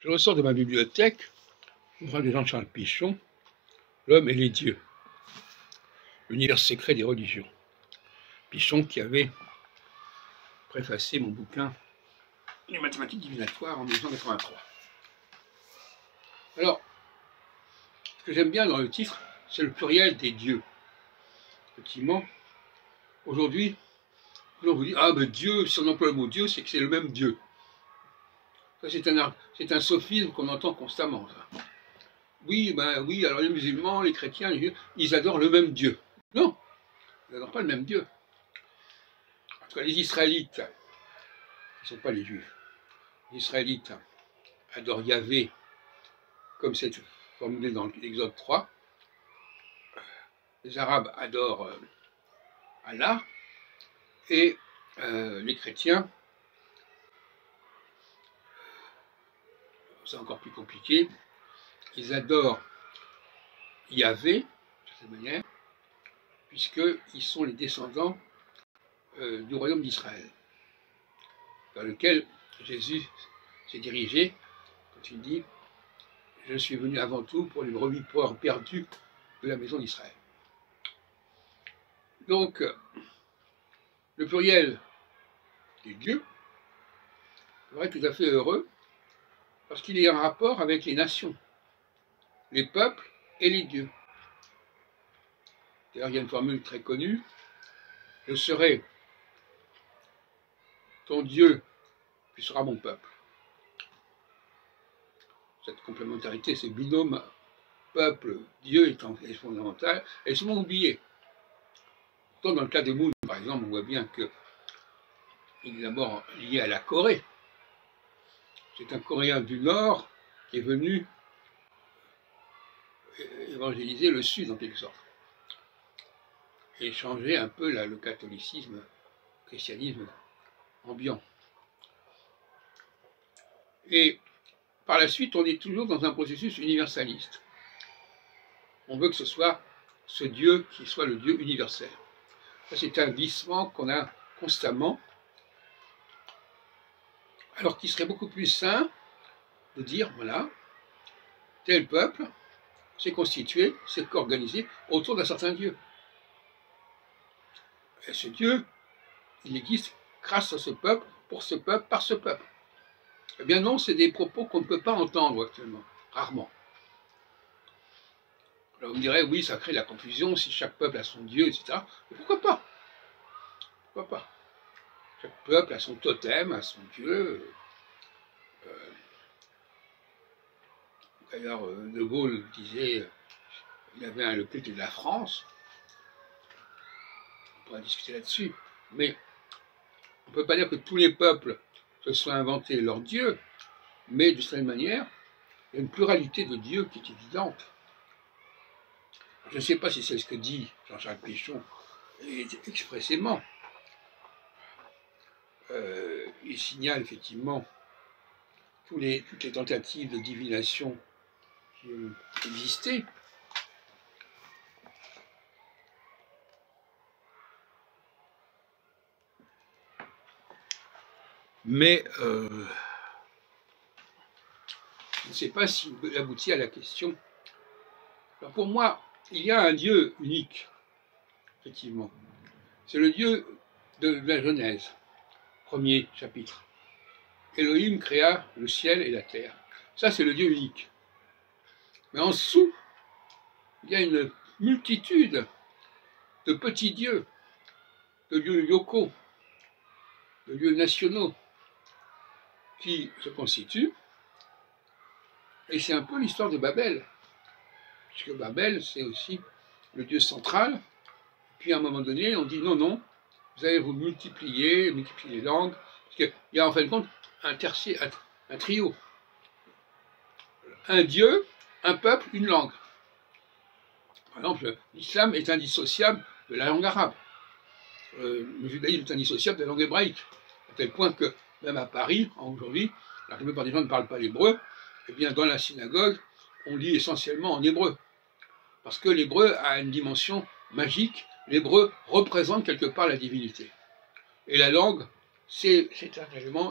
Je ressors de ma bibliothèque l'ouvrage de Jean-Charles Pichon, L'homme et les dieux, l'univers secret des religions. Pichon qui avait préfacé mon bouquin Les mathématiques divinatoires en 1983. Alors, ce que j'aime bien dans le titre, c'est le pluriel des dieux. Effectivement, aujourd'hui, on vous dit, ah ben Dieu, si on emploie le mot Dieu, c'est que c'est le même Dieu. Ça, c'est un sophisme qu'on entend constamment. Ça. Oui, ben oui, alors les musulmans, les chrétiens, les juifs, ils adorent le même Dieu. Non, ils n'adorent pas le même Dieu. En tout cas, les Israélites, qui ne sont pas les juifs, les Israélites adorent Yahvé, comme c'est formulé dans l'Exode 3. Les Arabes adorent Allah, et les chrétiens, c'est encore plus compliqué, ils adorent Yahvé, de cette manière, puisqu'ils sont les descendants du royaume d'Israël, vers lequel Jésus s'est dirigé quand il dit « Je suis venu avant tout pour les brebis perdues de la maison d'Israël ». Donc, le pluriel des dieux serait tout à fait heureux parce qu'il est en rapport avec les nations, les peuples et les dieux. D'ailleurs, il y a une formule très connue, je serai ton Dieu, tu seras mon peuple. Cette complémentarité, ce binôme peuple-Dieu est fondamental, et souvent oublié. Pourtant, dans le cas de Moon, par exemple, on voit bien qu'il est d'abord lié à la Corée. C'est un Coréen du Nord qui est venu évangéliser le Sud, en quelque sorte, et changer un peu le catholicisme, le christianisme ambiant. Et par la suite, on est toujours dans un processus universaliste. On veut que ce soit ce Dieu qui soit le Dieu universel. Ça, c'est un glissement qu'on a constamment, alors qu'il serait beaucoup plus sain de dire, voilà, tel peuple s'est constitué, s'est organisé autour d'un certain Dieu. Et ce Dieu, il existe grâce à ce peuple, pour ce peuple, par ce peuple. Eh bien non, c'est des propos qu'on ne peut pas entendre actuellement, rarement. Alors vous me direz, oui, ça crée la confusion si chaque peuple a son Dieu, etc. Mais pourquoi pas? Pourquoi pas? Chaque peuple a son totem, a son Dieu. D'ailleurs, De Gaulle disait, il avait le culte de la France. On pourra discuter là-dessus. Mais on ne peut pas dire que tous les peuples se soient inventés leur Dieu, mais de certaine manière, il y a une pluralité de dieux qui est évidente. Je ne sais pas si c'est ce que dit Jean-Charles Pichon expressément. Il signale effectivement toutes les tentatives de divination qui ont existé. Mais je ne sais pas s'il aboutit à la question. Alors pour moi, il y a un Dieu unique, effectivement. C'est le Dieu de la Genèse, premier chapitre. Elohim créa le ciel et la terre. Ça, c'est le Dieu unique. Mais en dessous, il y a une multitude de petits dieux, de dieux locaux, de dieux nationaux, qui se constituent. Et c'est un peu l'histoire de Babel. Puisque Babel, c'est aussi le Dieu central. Puis à un moment donné, on dit non, non, vous allez vous multiplier les langues. Parce qu'il y a en fin de compte un trio. Un Dieu, un peuple, une langue. Par exemple, l'islam est indissociable de la langue arabe. Le judaïsme est indissociable de la langue hébraïque. À tel point que, même à Paris, aujourd'hui, la plupart des gens ne parlent pas l'hébreu. Eh bien, dans la synagogue, on lit essentiellement en hébreu. Parce que l'hébreu a une dimension magique, l'hébreu représente quelque part la divinité. Et la langue, c'est un élément